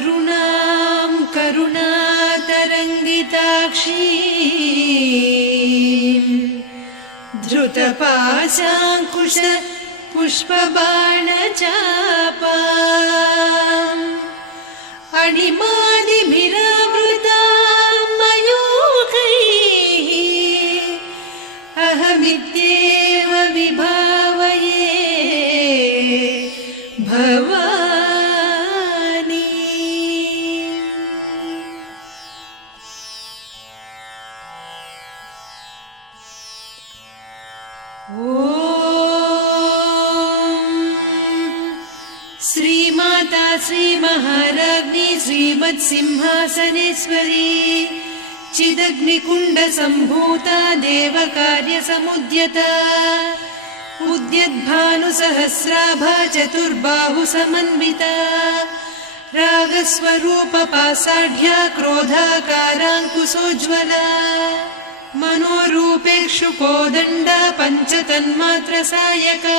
अरुणां करुणातरङ्गिताक्षीं धृतपाशाङ्कुश पुष्पबाणचापाम् अणिमादिभिरावृतां मयूखैः अहमित्येव विभावये भवानी। श्रीमाता श्रीमहाराज्ञी श्रीमत्सिंहासनेश्वरी चिदग्निकुण्डसम्भूता देवकार्यसमुद्यता उद्यद्भानुसहस्राभा चतुर्बाहुसमन्विता रागस्वरूपपासाढ्या क्रोधाकाराङ्कुशोज्ज्वला मनोरूपेक्षुकोदण्डा पञ्चतन्मात्रसायका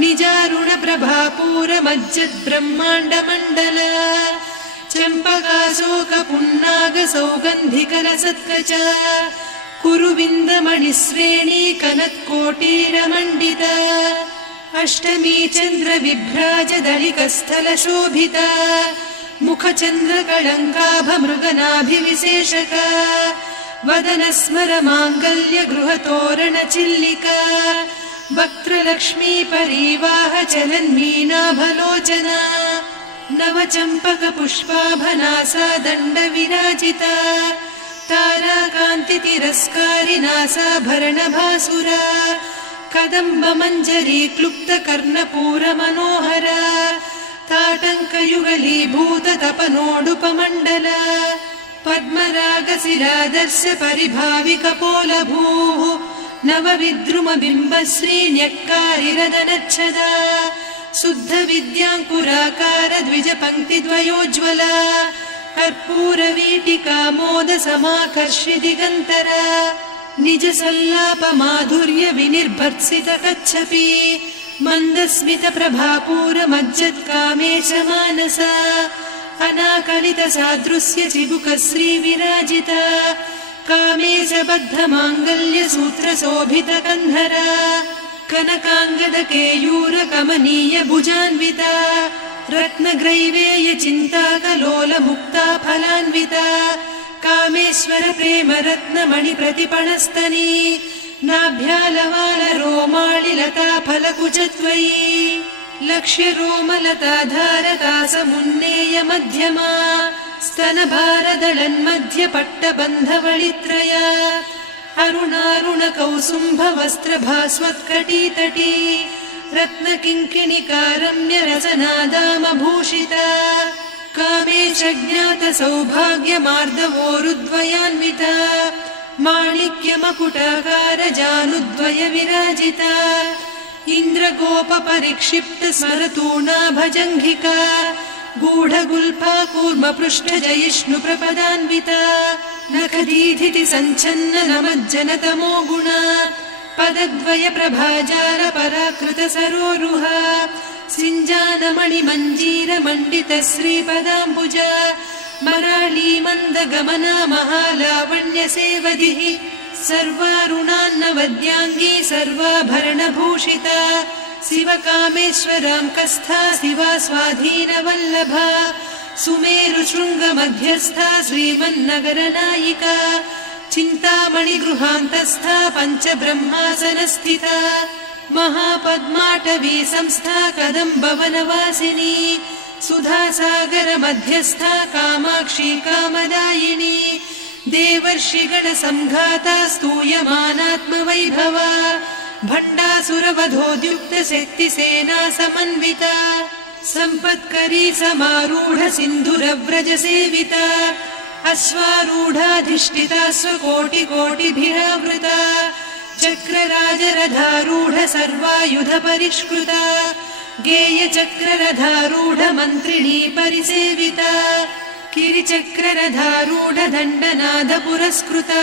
निजारुणप्रभापूरमज्जद्ब्रह्माण्डमण्डला चम्पकाशोकपुन्नागसौगन्धिकलसत्कचा कुरुविन्दमणिश्रेणी कनत्कोटीरमण्डिता अष्टमी चन्द्रविभ्राजदलिकस्थलशोभिता मुखचन्द्रकळङ्काभमृगनाभिविशेषका वदनस्मरमाङ्गल्यगृहतोरणचिल्लिका वक्त्रलक्ष्मी परिवाहचलन्मीनाभलोचना नवचम्पकपुष्पाभनासा दण्डविराजिता ताराकान्तितिरस्कारिनासाभरणभासुरा कदम्बमञ्जरी क्लुप्तकर्णपूरमनोहरा ताटङ्कयुगलीभूततपनोडुपमण्डला पद्मरागशिरादर्श परिभाविकपोलभूः नवविद्रुमबिम्बश्रीन्यक्कारिरदनच्छदा शुद्धविद्याङ्कुराकार द्विजपङ्क्तिद्वयोज्ज्वला कर्पूरवीटिकामोदसमाकर्षि-दिगन्तरा निजसल्लापमाधुर्यविनिर्भर्त्सितकच्छपि मन्दस्मितप्रभापूरमज्जत्कामेशमानसा अनाकलितसादृश्य चिबुकश्रीविराजिता कामेशबद्धमाङ्गल्यसूत्रशोभितकन्धरा कनकाङ्गदकेयूरकमनीयभुजान्विता रत्नग्रैवेयचिन्ताकलोलमुक्ता फलान्विता कामेश्वरप्रेमरत्नमणिप्रतिपणस्तनी नाभ्यालवालरोमालिलता फलकुचत्वयी लक्ष्यरोमलताधारकासमुन्नेयमध्यमा स्तनभारदळन्मध्यपट्टबन्धवळित्रया अरुणारुणकौसुम्भवस्त्रभास्वत्कटीतटी रत्नकिङ्किणिकारम्यरसनादामभूषिता कामेशज्ञातसौभाग्यमार्दवोरुद्वयान्विता माणिक्यमकुटाकारजानुद्वयविराजिता इन्द्रगोपपरिक्षिप्तस्मरतूणाभजङ्घिका गूढगुल्फा कूर्मपृष्ठजयिष्णुप्रपदान्विता नखदीधिति सञ्छन्ननमज्जनतमो गुणा पदद्वयप्रभाजालपराकृतसरोरुहा सिञ्जानमणिमञ्जीरमण्डितश्रीपदाम्बुजा मराळीमन्दगमना महालावण्यसेवधिः सर्वारुणान्नवद्याङ्गी सर्वाभरणभूषिता शिवकामेश्वराङ्कस्था शिवा स्वाधीनवल्लभा सुमेरुशृङ्गमध्यस्था श्रीमन्नगरनायिका चिन्तामणिगृहान्तस्था पञ्चब्रह्मासनस्थिता महापद्माटवी संस्था कदम्बवनवासिनी सुधासागरमध्यस्था कामाक्षी कामदायिनी देवर्षिगणसङ्घाता स्तूयमानात्मवैभवा भण्डासुरवधोद्युक्तशक्तिसेना समन्विता सम्पत्करी समारूढ सिन्धुरव्रजसेविता अश्वारूढाधिष्ठिता स्वकोटिकोटिभिरावृता चक्रराजरथारूढ सर्वायुधपरिष्कृता गेयचक्ररथारूढ मन्त्रिणी परिसेविता किरिचक्ररथारूढ दण्डनाद पुरस्कृता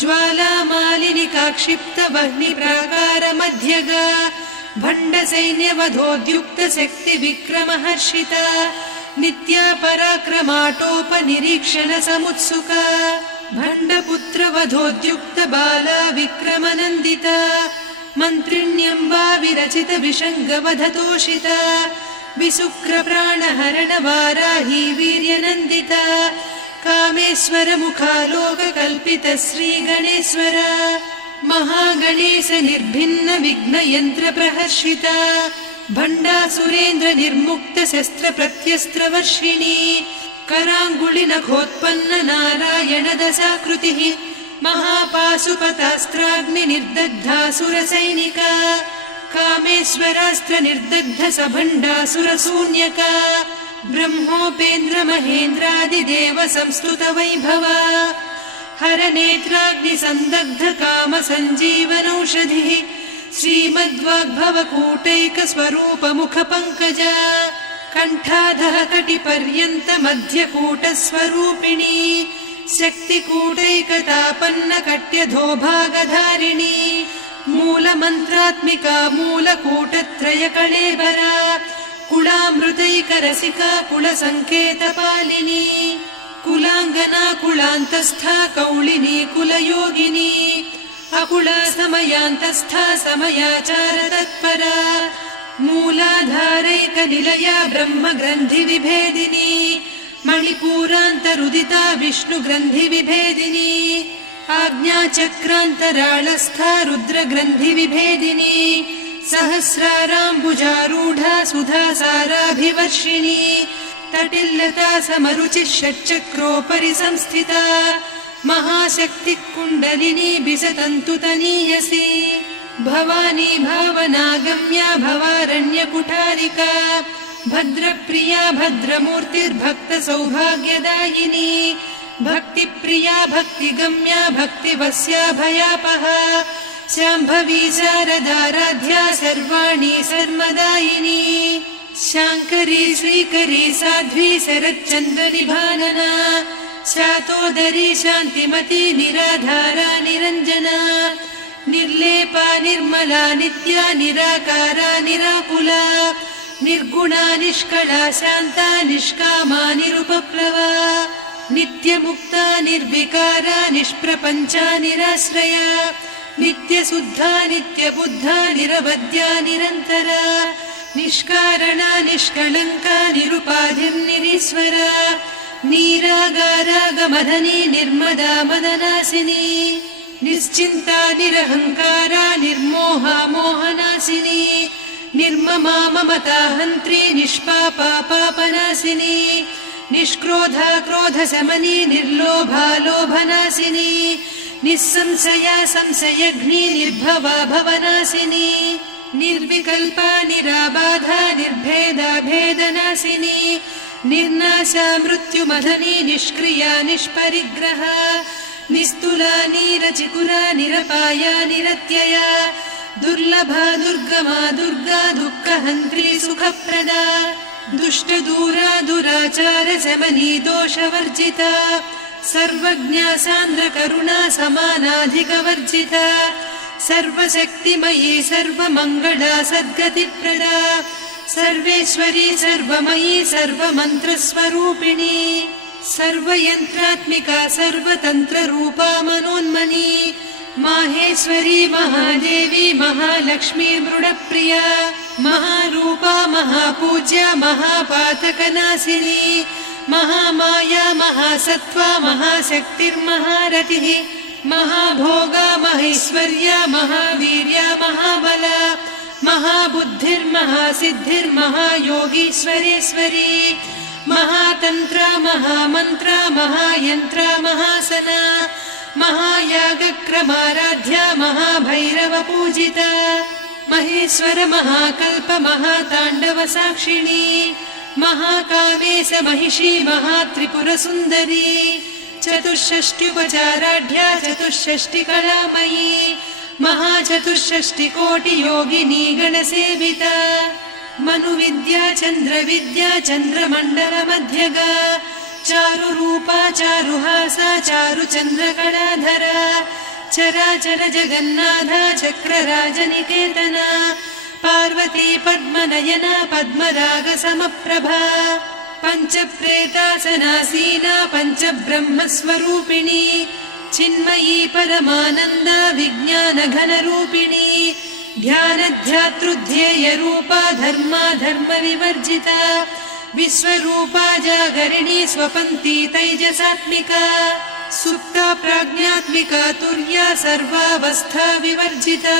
ज्वालामालिनिकाक्षिप्तवह्निप्राकारमध्यगा भण्डसैन्यवधोद्युक्तशक्तिविक्रमहर्षिता नित्या पराक्रमाटोपनिरीक्षण समुत्सुका भण्डपुत्रवधोद्युक्त बाला विक्रमनन्दिता मन्त्रिण्यम्बा विरचित विषङ्गवधतोषिता विशुक्रप्राणहरण वाराही वीर्यनन्दिता कामेश्वर मुखालोककल्पित श्रीगणेश्वर महागणेश निर्भिन्न विघ्नयन्त्र प्रहर्षिता भण्डासुरेन्द्र निर्मुक्त शस्त्र प्रत्यस्त्रवर्षिणी कराङ्गुलि नखोत्पन्न नारायण दशाकृतिः महापाशुपतास्त्राग्नि निर्दग्धासुरसैनिका कामेश्वरास्त्र निर्दग्ध सभण्डासुर शून्यका ब्रह्मोपेन्द्र महेन्द्रादिदेव संस्तुत वैभवा हरनेत्राग्नि संदग्ध काम सञ्जीवनौषधिः श्रीमद्वाग्भव कूटैक स्वरूप मुख पंकजा कंठाधः कटिपर्यन्त मध्यकूट स्वरूपिणी शक्तिकूटैकतापन्न कट्यधोभागधारिणी मूलमन्त्रात्मिका मूलकूटत्रय कळेबरा कुलामृतैकरसिका कुलसङ्केतपालिनी कुलाङ्गना कुलान्तस्था कौलिनी कुलयोगिनी अकुला समयान्तस्था समयाचार तत्परा मूलाधारैक निलया ब्रह्म ग्रन्थि विभेदिनी मणिपूरान्तरुदिता विष्णु ग्रन्थि विभेदिनी आज्ञाचक्रान्तराळस्था रुद्र ग्रन्थि विभेदिनी सहस्राराम्बुजारूढा सुधासाराभिवर्षिणी तटिल्लता समरुचिः षट्चक्रोपरि संस्थिता महाशक्ति कुण्डलिनी बिसतन्तु तनीयसी भवानी भावनागम्या भवारण्य कुठारिका भद्रप्रिया भद्रमूर्तिर्भक्त सौभाग्यदायिनी भक्तिप्रिया भक्तिगम्या भक्तिवस्या भयापहा शाम्भवी शारदाराध्या सर्वाणि सर्वदायिनी शाङ्करी श्रीकरी साध्वी शरच्चन्द्र निभानना शातोदरी शान्तिमती निराधारा निरञ्जना निर्लेपा निर्मला नित्या निराकारा निराकुला निर्गुणा निष्कला शान्ता निष्कामा निरुपप्लवा नित्यमुक्ता निर्विकारा निष्प्रपञ्चा निराश्रया नित्यशुद्धा नित्यबुद्धा निरवद्या निरन्तरा निष्कारणा निष्कलङ्का निरुपाधिर्निरीश्वरा नीरागारागमदनी निर्मदा मदनासिनी निश्चिन्ता निरहङ्कारा निर्मोहा मोहनासिनी निर्ममा ममता हन्त्री निष्पापा पापनासिनी निष्क्रोधा क्रोधशमनी निर्लोभा लोभनासिनी निस्संशया संशयघ्नी निर्भवा भवनासिनी निर्विकल्पा निराबाधा निर्भेदा भेदनासिनी निर्नाशा मृत्युमदनी निष्क्रिया निष्परिग्रहा निस्तुला नीरचिकुरा निरपाया निरत्यया दुर्लभा दुर्गमा दुर्गा दुःखहन्त्री सुखप्रदा दुष्टदूरा दुराचार शमनी दोषवर्जिता सर्वज्ञा सान्द्र करुणा समानाधिकवर्जिता सर्वशक्तिमयी सर्वमङ्गला सद्गतिप्रदा सर्वेश्वरी सर्वमयी सर्वमन्त्रस्वरूपिणी सर्वयन्त्रात्मिका सर्वतन्त्ररूपा मनोन्मनी माहेश्वरी महादेवी महालक्ष्मी मृडप्रिया महारूपा महापूज्या महापातकनाशिनी महामाया महासत्त्वा महाशक्तिर्महारतिः महाभोगा महेश्वर्या महावीर्या महाबला महाबुद्धिर्महासिद्धिर्महायोगीश्वरेश्वरी महातन्त्रा महामन्त्रा महायन्त्रा महासना महायागक्रमाराध्या महाभैरवपूजिता महेश्वर महाकल्प महाताण्डव साक्षिणी महाकामेश महिषी महात्रिपुरसुन्दरी चतुष्षष्ट्युपचाराढ्या चतुष्षष्टिकलामयी महाचतुष्षष्टिकोटियोगिनी गणसेविता मनुविद्या चन्द्रविद्या चन्द्रमण्डलमध्यगा चारुरूपा चारुहासा चारुचन्द्रकलाधरा चराचर जगन्नाथा चक्रराजनिकेतना पार्वती पद्मनयना पद्मरागसमप्रभा पञ्चप्रेतासनासीना पञ्चब्रह्मस्वरूपिणी चिन्मयी परमानन्द विज्ञानघनरूपिणी ध्यानध्यातृध्येयरूपा धर्माधर्मविवर्जिता विश्वरूपा जागरिणी स्वपन्ती तैजसात्मिका सुप्ता प्राज्ञात्मिका तुर्या सर्वावस्था विवर्जिता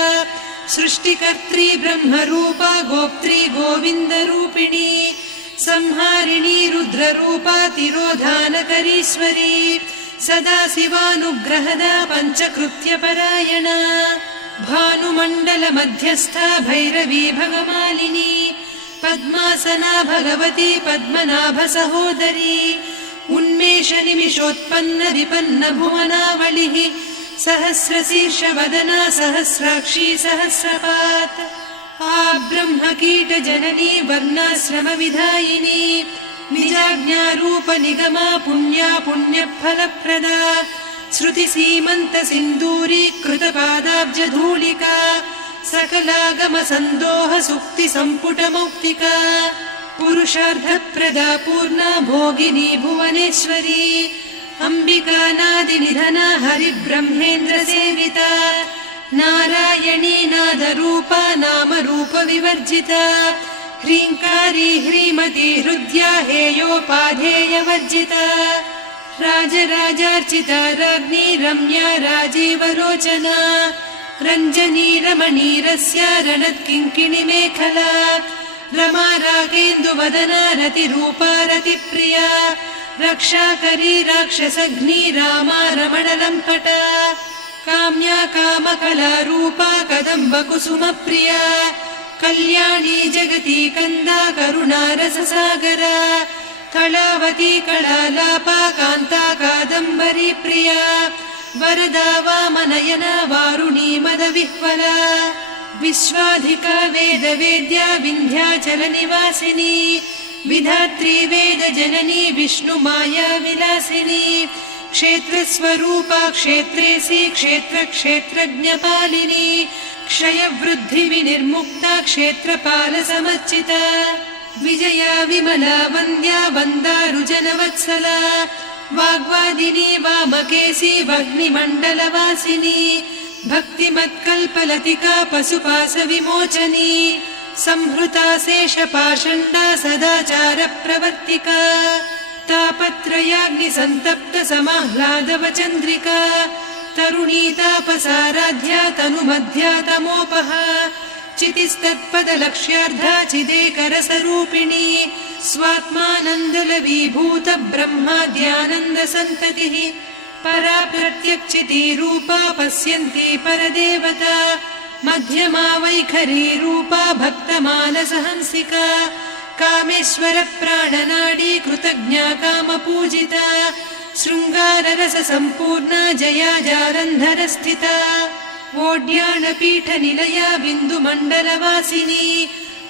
सृष्टिकर्त्री ब्रह्मरूपा गोप्त्री गोविन्दरूपिणी संहारिणी रुद्ररूपा तिरोधानकरीश्वरी सदा शिवानुग्रहदा पञ्चकृत्यपरायणा भानुमण्डलमध्यस्था भैरवी भगमालिनी पद्मासना भगवती पद्मनाभसहोदरी उन्मेषनिमिषोत्पन्न विपन्न भुवनावलिः सहस्रशीर्षवदना सहस्राक्षी सहस्रपात् ब्रह्मकीटजननी वर्णाश्रमविधायिनी निजाज्ञारूपनिगमा पुण्या पुण्यफलप्रदा श्रुतिसीमन्तसिन्दूरीकृतपादाब्जधूलिका सकलागमसन्दोह सुक्तिसम्पुटमौक्तिका पुरुषार्थप्रदा पूर्णा भोगिनी भुवनेश्वरी अम्बिकानादिनिधना हरिब्रह्मेन्द्रसेविता नारायणी नादरूपा नामरूपविवर्जिता ह्रीङ्कारी ह्रीमती हृद्या हेयोपाधेयवर्जिता राजराजार्चिता राज्ञी रम्या राजीवलोचना रञ्जनी रमणीरस्या रणत्किङ्किणिमेखला रमा रागेन्दुवदना रतिरूपा रतिप्रिया रक्षाकरी राक्षसघ्नी रामा रमणलम्पटा काम्या कामकलारूपा कदम्बकुसुमप्रिया कल्याणी जगती कन्दा करुणारससागरा कलावती कलालापा कान्ता कादम्बरी प्रिया वरदा वामनयना वारुणी मदविह्वला विश्वाधिका वेदवेद्या विन्ध्याचलनिवासिनी विधात्री वेदजननी विष्णुमाया विलासिनी क्षेत्रस्वरूपा क्षेत्रेसी क्षेत्रक्षेत्रज्ञपालिनी क्षयवृद्धिविनिर्मुक्ता क्षेत्रपालसमर्चिता विजया विमला वन्द्या वन्दारुजनवत्सला वाग्वादिनी वामकेशी वह्निमण्डलवासिनी भक्तिमत्कल्पलतिका पशुपाशविमोचनी संहृता शेषपाषण्डा सदाचारप्रवर्तिका तापत्रयाग्निसन्तप्त समाह्लादवचन्द्रिका तरुणी तापसाराध्या तनुमध्या तमोपहा चितिस्तत्पदलक्ष्यार्धा चिदेकरसरूपिणी स्वात्मानन्दलवीभूत ब्रह्माद्यानन्दसन्ततिः परा प्रत्यक्षितीरूपा पश्यन्ती परदेवता मध्यमा वैखरी रूपा भक्तमानसहंसिका कामेश्वर प्राणनाडी कृतज्ञा कामपूजिता शृङ्गाररससम्पूर्णा जया जालन्धरस्थिता वोड्याणपीठनिलया बिन्दुमण्डलवासिनी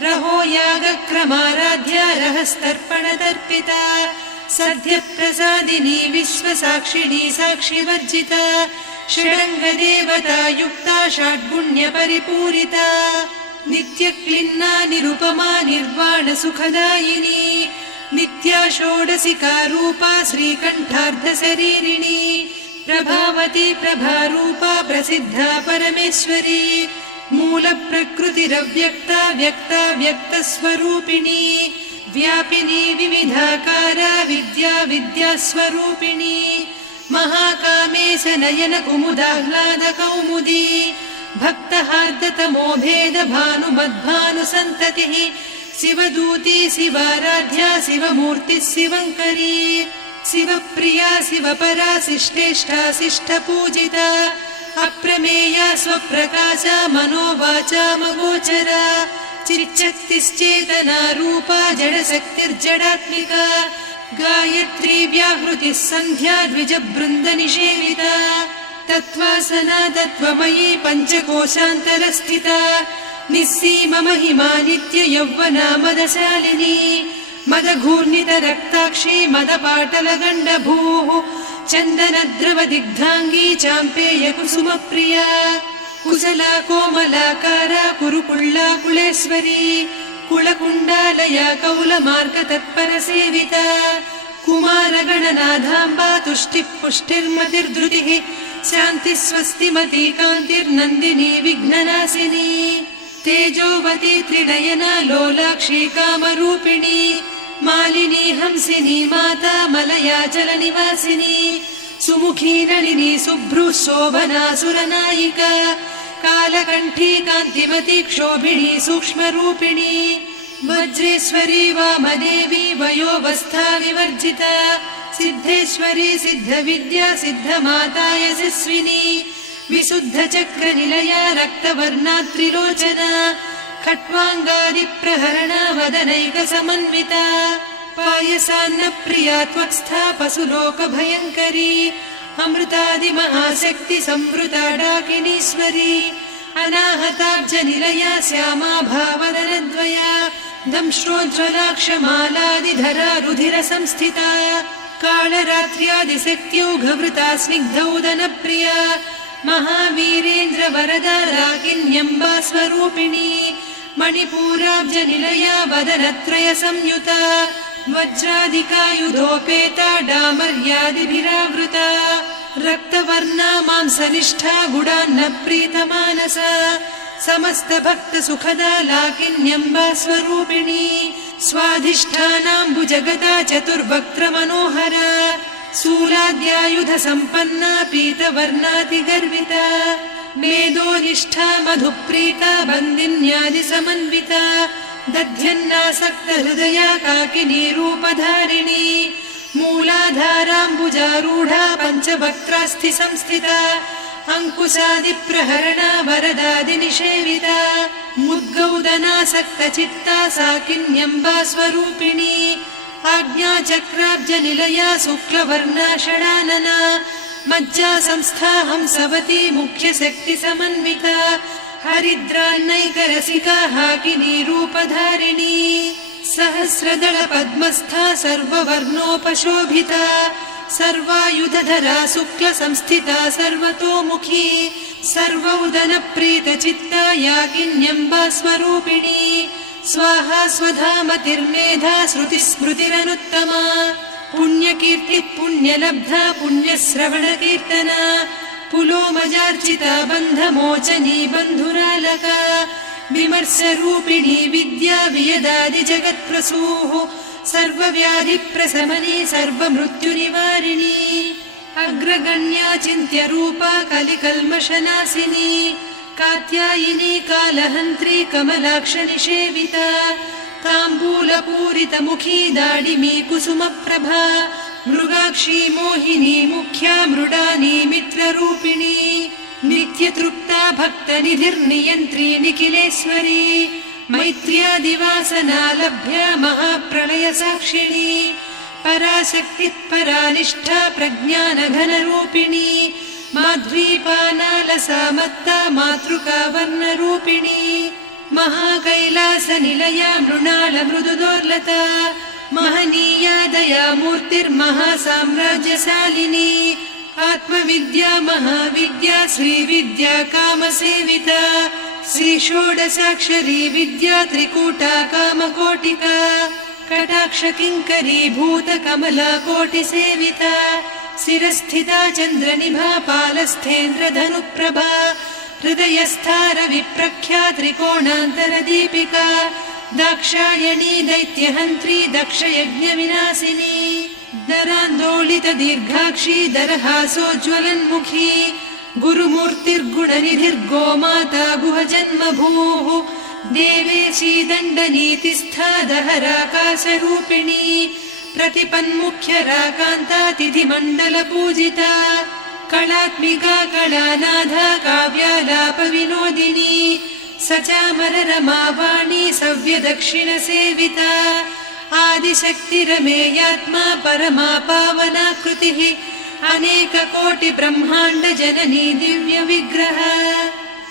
रहो यागक्रमाराध्या रहस्तर्पणतर्पिता सद्यप्रसादिनी विश्वसाक्षिणी साक्षिवर्जिता षडङ्गदेवता युक्ता षड्गुण्यपरिपूरिता नित्यक्लिन्ना निरुपमा निर्वाणसुखदायिनी नित्या षोडशिका रूपा श्रीकण्ठार्धशरीरिणी प्रभावती प्रभारूपा प्रसिद्धा परमेश्वरी मूलप्रकृतिरव्यक्ता व्यक्ता व्यक्तस्वरूपिणी व्यापिनी विविधाकारा विद्या विद्यास्वरूपिणी महाकामेश नयन कुमुदाह्लाद कौमुदी भक्तहार्दतमो भेद भानुमद्भानुसन्ततिः शिवदूती शिवाराध्या शिवमूर्तिः शिवङ्करी शिवप्रिया शिवपरा शिष्टेष्टा शिष्टपूजिता अप्रमेया स्वप्रकाशा मनोवाचामगोचरा चिच्चक्तिश्चेतना रूपा जडशक्तिर्जडात्मिका गायत्री व्याहृतिः सन्ध्या द्विजबृन्दनिषेविता तत्त्वासना तत्त्वमयी पञ्चकोशान्तरस्थिता निस्सीममहिमा नित्ययौवना मदशालिनी मदघूर्णितरक्ताक्षी मदपाटलगण्डभूः चन्दनद्रवदिग्धाङ्गी चाम्पेयकुसुमप्रिया कुशला कोमलाकारा कुरुकुळ्ळा कुलेश्वरी कुलकुण्डालया कौलमार्गतत्परसेविता कुमारगणनाथाम्बा तुष्टिः पुष्टिर्मतिर्धृतिः शान्तिः स्वस्तिमती कान्तिर्नन्दिनी विघ्ननाशिनी तेजोवती त्रिनयना लोलाक्षी कामरूपिणी मालिनी हंसिनी माता मलया जलनिवासिनी सुमुखी नलिनी शुभ्रुः शोभना सुरनायिका कालकण्ठी कान्तिमती क्षोभिणी सूक्ष्मरूपिणी वज्रेश्वरी वामदेवी वयोवस्था विवर्जिता सिद्धेश्वरी सिद्धविद्या सिद्धमाता यशस्विनी विशुद्धचक्रनिलया रक्तवर्णा त्रिलोचना खट्वाङ्गादिप्रहरणा वदनैकसमन्विता पायसान्नप्रिया त्वक्स्था पशुलोकभयङ्करी अमृतादिमहाशक्ति संवृता डाकिनीश्वरी अनाहताब्जनिलया श्यामा भावदनद्वया दंश्रोज्ज्वलाक्षमालादिधरा रुधिरसंस्थिता कालरात्र्यादिशक्त्यौघवृता स्निग्धौदनप्रिया महावीरेन्द्रवरदा राकिन्यम्बा स्वरूपिणी मणिपूराब्जनिलया वदनत्रयसंयुता वज्रादिकायुधोपेता डामर्यादिभिरावृता रक्तवर्णा मांसनिष्ठा गुडान्नप्रीतमानसा समस्तभक्तसुखदा लाकिन्यम्बा स्वरूपिणी स्वाधिष्ठानाम्बुजगदा चतुर्वक्त्रमनोहरा शूलाद्यायुधसम्पन्ना पीतवर्णातिगर्विता मेदोनिष्ठा मधुप्रीता बन्दिन्यादिसमन्विता दध्यन्नासक्तहृदया काकिनीरूपधारिणी मूलाधाराम्बुजारूढा पञ्चवक्त्रास्थिसंस्थिता अङ्कुशादिप्रहरणा वरदादिनिषेविता मुद्गौदनासक्तचित्ता साकिन्यम्बा स्वरूपिणी आज्ञाचक्राब्जनिलया शुक्लवर्णा षडानना मज्जा संस्था हंसवती मुख्यशक्तिसमन्विता हरिद्रान्नैकरसिका हाकिनीरूपधारिणी सहस्रदलपद्मस्था सर्ववर्णोपशोभिता सर्वायुधधरा शुक्लसंस्थिता सर्वतोमुखी सर्वौदनप्रीतचित्ता याकिन्यम्बा स्वरूपिणी स्वाहा स्वधामतिर्मेधा श्रुतिस्मृतिरनुत्तमा पुण्यकीर्तिः पुण्यलब्धा पुण्यश्रवणकीर्तना पुलोमजार्चिता बन्धमोचनी बन्धुरालका विमर्शरूपिणी विद्या वियदादिजगत्प्रसूः सर्वव्याधिप्रशमनी सर्वमृत्युनिवारिणी अग्रगण्या चिन्त्यरूपा कलिकल्मषनाशिनी कात्यायिनी कालहन्त्री कमलाक्षनिषेविता ताम्बूलपूरितमुखी दाडिमी कुसुमप्रभा मृगाक्षी मोहिनी मुख्या मृडानी मित्ररूपिणी नित्यतृप्ता भक्तनिधिर्नियन्त्री निखिलेश्वरी मैत्र्यादिवासना लभ्या महाप्रलयसाक्षिणी पराशक्तिः परानिष्ठा प्रज्ञानघनरूपिणी माध्वीपानालसामत्ता मातृका वर्णरूपिणी महाकैलासनिलया मृणालमृदुदोर्लता महनीया दया मूर्तिर्महासाम्राज्यशालिनी आत्मविद्या महाविद्या श्रीविद्या कामसेविता श्रीषोडशाक्षरी विद्या त्रिकूटा कामकोटिका कटाक्षकिङ्करी भूतकमला कोटिसेविता शिरस्थिता चन्द्रनिभा पालस्थेन्द्रधनुप्रभा हृदयस्था रविप्रख्या त्रिकोणान्तरदीपिका दाक्षायणी दैत्यहन्त्री दक्षयज्ञविनाशिनी दरान्दोलितदीर्घाक्षी दरहासोज्ज्वलन्मुखी गुरुमूर्तिर्गुणनिधिर्गोमाता गुहजन्मभूः देवेशी दण्डनीतिस्था दहराकाशरूपिणी प्रतिपन्मुख्यराकान्ता तिथिमण्डलपूजिता कलात्मिका कलानाथा काव्यालापविनोदिनी सचामररमावाणी सव्यदक्षिणसेविता आदिशक्तिरमेयात्मा परमा पावनाकृतिः अनेककोटिब्रह्माण्डजननी दिव्यविग्रह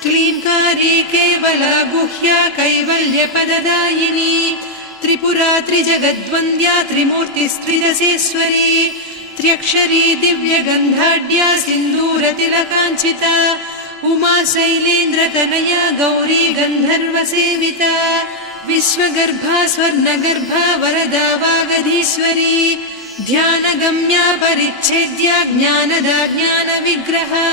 क्लीङ्कारी केवला गुह्या कैवल्यपददायिनी त्रिपुरा त्रिजगद्वन्द्या त्रिमूर्तिस्त्रिदशेश्वरी त्र्यक्षरी दिव्यगन्धाढ्या सिन्दूरतिलकाञ्चिता उमा शैलेन्द्रतनया गौरी गन्धर्वसेविता विश्वगर्भा स्वर्णगर्भा वरदा वागधीश्वरी ध्यानगम्या परिच्छेद्या ज्ञानदा ज्ञानविग्रहा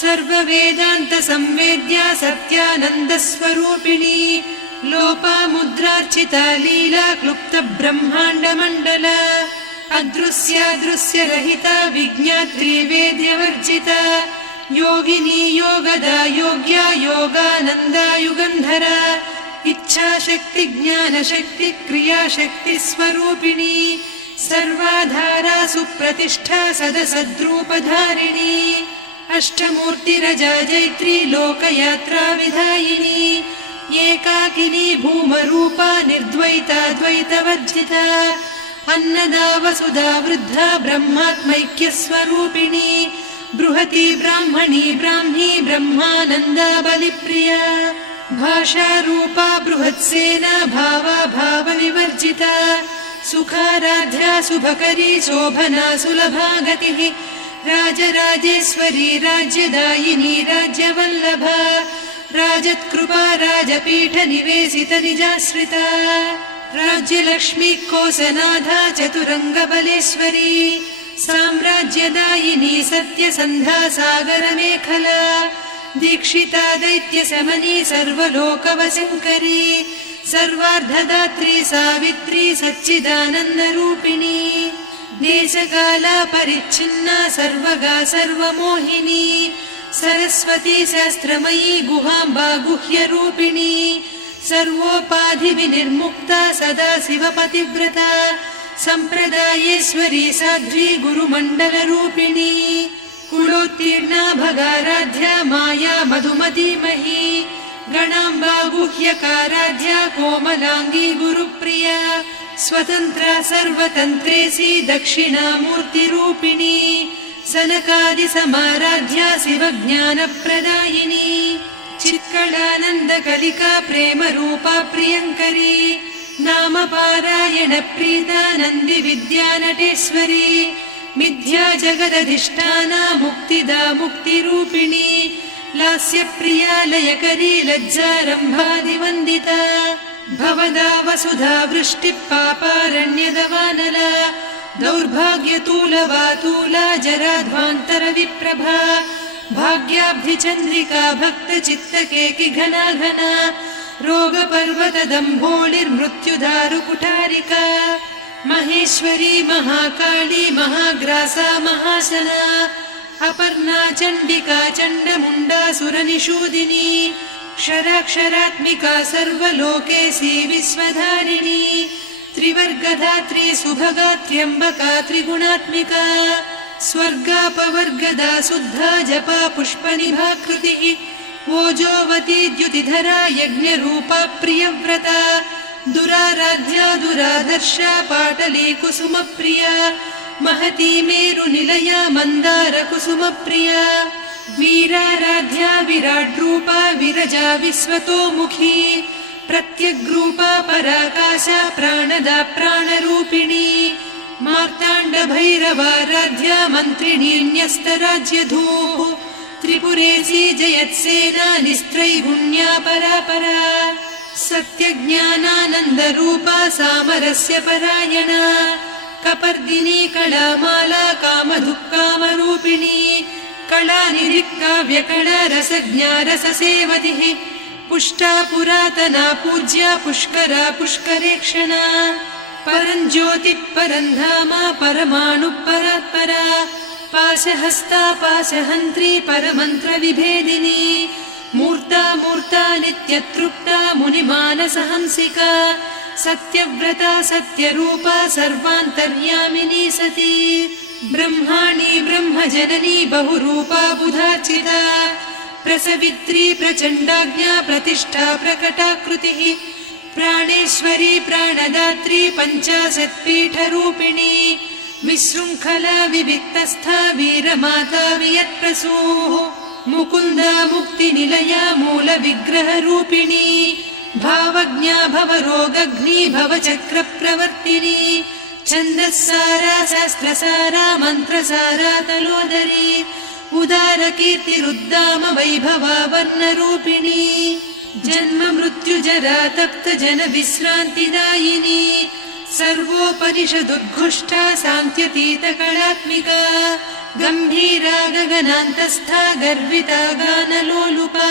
सर्ववेदान्त संवेद्या सत्यानन्दस्वरूपिणी लोपामुद्रार्चिता लीला क्लुप्त ब्रह्माण्डमण्डला अदृश्यादृश्यरहिता विज्ञात्री वेद्यवर्जिता योगिनी योगदा योग्या योगानन्दा युगन्धरा इच्छाशक्ति ज्ञानशक्ति क्रियाशक्ति स्वरूपिणी सर्वाधारा सुप्रतिष्ठा सदसद्रूपधारिणी अष्टमूर्तिरजा जैत्री लोकयात्रा विधायिनी एकाकिनी भूमरूपा निर्द्वैता द्वैतवर्जिता अन्नदा वसुधा वृद्धा ब्रह्मात्मैक्यस्वरूपिणी बृहती ब्राह्मणी ब्राह्मी ब्रह्मानन्दा बलिप्रिया भाषारूपा बृहत्सेना भावा भावविवर्जिता सुखाराध्या शुभकरी शोभना सुलभा गतिः राजराजेश्वरी राज्यदायिनी राज्यवल्लभा राजत्कृपा राजपीठ निवेशित निजाश्रिता राज्यलक्ष्मी कोसनाधा चतुरङ्गबलेश्वरी साम्राज्यदायिनी सत्यसन्धा सागरमेखला दीक्षिता दैत्यशमनी सर्वलोकवशङ्करी सर्वार्धदात्री सावित्री सच्चिदानन्दरूपिणी देशकाला परिच्छिन्ना सर्वगा सर्वमोहिनी सरस्वती शास्त्रमयी गुहाम्बा गुह्यरूपिणी सर्वोपाधिविनिर्मुक्ता सदा शिवपतिव्रता सम्प्रदायेश्वरी साध्वी गुरुमण्डलरूपिणी कुलोत्तीर्णा भगाराध्या माया मधुमतीमही गणाम्बा गुह्यकाराध्या कोमलाङ्गी गुरुप्रिया स्वतन्त्रा सर्वतन्त्रेसी दक्षिणामूर्तिरूपिणी सनकादिसमाराध्या शिवज्ञानप्रदायिनी चित्कलानन्दकलिका प्रेमरूपा प्रियङ्करी नामपारायणप्रीता नन्दिविद्यानटेश्वरी मिथ्या जगदधिष्ठाना मुक्तिदा मुक्तिरूपिणी लास्यप्रिया लयकरी लज्जारम्भादिवन्दिता भवदा वसुधा वृष्टिः पापारण्यदवानला दौर्भाग्यतूलवातूला जराध्वान्तरविप्रभा भाग्याब्धिचन्द्रिका भक्तचित्तकेकि घना घना रोगपर्वतदम्भोलिर्मृत्युदारुकुठारिका महेश्वरी महाकाली महाग्रासा महाशना अपर्णा चण्डिका चण्डमुण्डा सुरनिषूदिनी क्षराक्षरात्मिका सर्वलोकेशी विश्वधारिणी त्रिवर्गधात्री सुभगा त्र्यम्बका त्रिगुणात्मिका स्वर्गापवर्गदा शुद्धा जपा पुष्पनिभाकृतिः ओजोवती द्युतिधरा यज्ञरूपा प्रियव्रता दुराराध्या दुरादर्शा पाटली कुसुमप्रिया महती मेरुनिलया मन्दारकुसुमप्रिया वीराराध्या विराड्रूपा विरजा विश्वतोमुखी प्रत्यग्रूपा पराकाशा प्राणदा प्राणरूपिणी मार्ताण्डभैरवाराध्या मन्त्रिणीन्यस्तराज्यधूः त्रिपुरेशी जयत्सेना निस्त्रैगुण्या परापरा सत्यज्ञानानन्दरूपा सामरस्य परायणा कपर्दिनी कलामाला कामधुक्कामरूपिणी कलानिधिकाव्यकला रसज्ञा रससेवतिः पुष्टा पुरातना पूज्या पुष्करा पुष्करेक्षणा परञ्ज्योतिः परन्धामा परमाणुः परात्परा पाशहस्ता पाशहन्त्री परमन्त्रविभेदिनी मूर्ता मूर्ता नित्यतृप्ता मुनिमानसहंसिका सत्यव्रता सत्यरूपा सर्वान्तर्यामिनी सती ब्रह्माणी ब्रह्मजननी बहुरूपा बुधार्चिता प्रसवित्री प्रचण्डाज्ञा प्रतिष्ठा प्रकटाकृतिः प्राणेश्वरी प्राणदात्री पञ्चाशत्पीठरूपिणी विशृङ्खला विविक्तस्था वीरमाता वियत्प्रसूः मुकुन्दा मुक्तिनिलया मूलविग्रहरूपिणी भावज्ञा भवरोगघ्नी भवचक्रप्रवर्तिनी छन्दस्सारा शास्त्रसारा मन्त्रसारा तलोदरी उदारकीर्तिरुद्दाम वैभवा वर्णरूपिणी जन्म मृत्यु मृत्युजरा तप्त जन विश्रान्तिदायिनी सर्वोपनिषदुद्घुष्टा सान्त्यतीत कलात्मिका गम्भीरा गगनान्तस्था गर्विता गानलोलुपा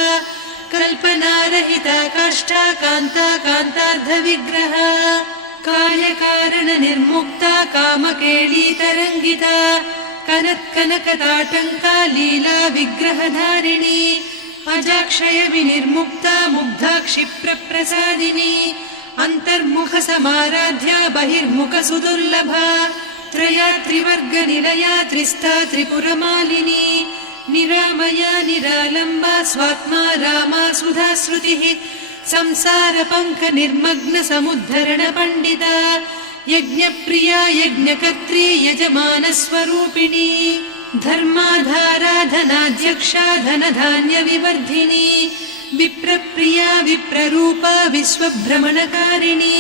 कल्पनारहिता काष्ठा कान्ता कान्तार्धविग्रहा कायकारण निर्मुक्ता कामकेली तरङ्गिता कनत्कनकताटङ्का लीला विग्रहधारिणी अजाक्षय विनिर्मुक्ता मुग्धा क्षिप्रप्रसादिनी अन्तर्मुख समाराध्या बहिर्मुख सुदुर्लभा त्रया त्रिवर्ग निलया त्रिस्था त्रिपुरमालिनी निरामया निरालम्बा स्वात्मा रामा सुधा श्रुतिः संसार पङ्क निर्मग्न समुद्धरण पण्डिता यज्ञप्रिया यज्ञकर्त्री यजमान स्वरूपिणी धर्माधाराधनाध्यक्षा धनधान्य विवर्धिनी विप्रप्रिया विप्ररूपा विश्वभ्रमणकारिणी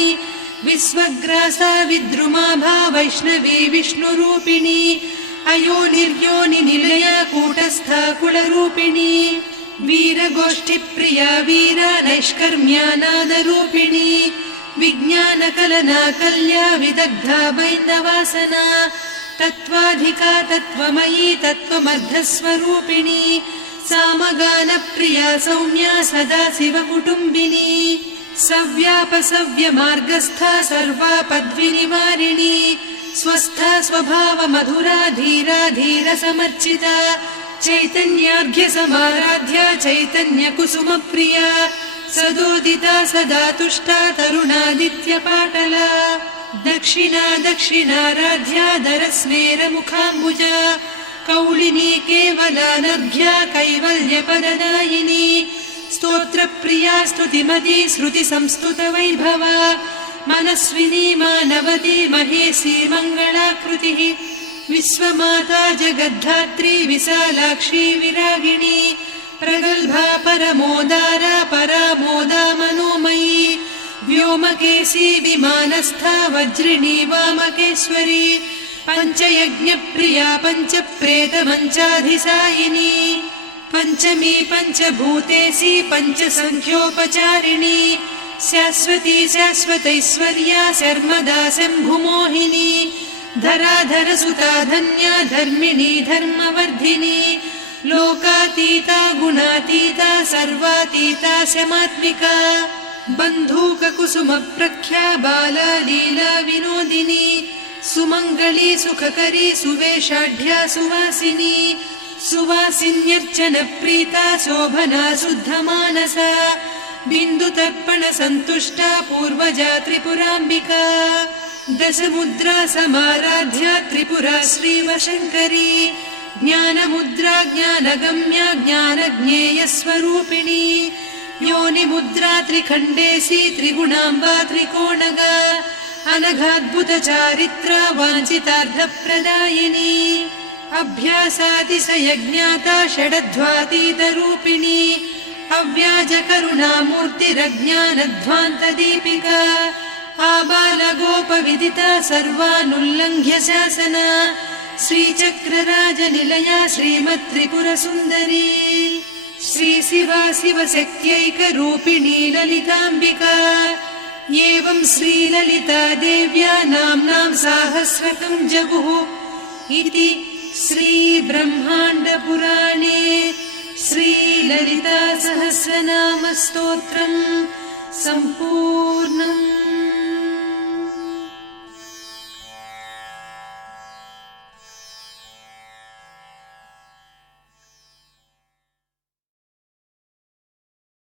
विश्वग्रासा विद्रुमाभा वैष्णवी विष्णुरूपिणी अयोनिर्योनि निलया कूटस्था कुलरूपिणी वीरगोष्ठिप्रिया वीरा नैष्कर्म्यानादरूपिणी विज्ञानकलना कल्या विदग्धा बैन्दवासना तत्त्वाधिका तत्त्वमयी तत्त्वमर्धस्वरूपिणी सामगानप्रिया सौम्या सदा शिवकुटुम्बिनी सव्यापसव्यमार्गस्था सर्वा पद्विनिवारिणी स्वस्था स्वभाव मधुरा धीरा धीर समर्चिता चैतन्यार्घ्य समाराध्या चैतन्य कुसुम प्रिया सदोदिता सदा तुष्टा तरुणादित्य पाटला दक्षिणा दक्षिणाराध्या दरस्मेर मुखाम्बुजा कौलिनी केवलानर्घ्या कैवल्य पददायिनी स्तोत्रप्रिया स्तुतिमती श्रुति संस्तुत वैभवा मनस्विनी मानवती महेशी मङ्गलाकृतिः विश्वमाता जगद्धात्री विशालाक्षी विरागिणी प्रगल्भा परमोदारा परामोदा मनोमयी व्योमकेशी विमानस्था वज्रिणी वामकेश्वरी पञ्चयज्ञप्रिया पञ्चप्रेतमञ्चाधिसायिनी पञ्चमी पञ्चभूतेशी पञ्चसङ्ख्योपचारिणी शाश्वती शाश्वतैश्वर्या शर्मदा शम्भुमोहिनी धराधरसुता धन्या धर्मिणी धर्मवर्धिनी लोकातीता गुणातीता सर्वातीता शमात्मिका बन्धूककुसुमप्रख्या बाला लीला विनोदिनी सुमङ्गली सुखकरी सुवेशाढ्या सुवासिनी सुवासिन्यर्चनप्रीता शोभना शुद्धमानसा बिन्दुतर्पण सन्तुष्टा पूर्वजा त्रिपुराम्बिका दशमुद्रा समाराध्या त्रिपुरा श्रीवशङ्करी ज्ञानमुद्रा ज्ञानगम्या ज्ञानज्ञेयस्वरूपिणी योनिमुद्रा त्रिखण्डेशी त्रिगुणाम्बा त्रिकोणगा अनघाद्भुतचारित्रा वाञ्छितार्थप्रदायिनी अभ्यासातिशयज्ञाता षडध्वातीतरूपिणी अव्याजकरुणामूर्तिरज्ञानध्वान्तदीपिका आबालगोपविदिता सर्वानुल्लङ्घ्य शासना श्रीचक्रराजनिलया श्रीमत्त्रिपुरसुन्दरी श्रीशिवा शिवशक्त्यैकरूपिणी ललिताम्बिका एवं श्रीललिता देव्या नाम्नां साहस्रकं जगुः इति श्रीब्रह्माण्डपुराणे श्रीललिता सहस्रनामस्तोत्रम् सम्पूर्णम्।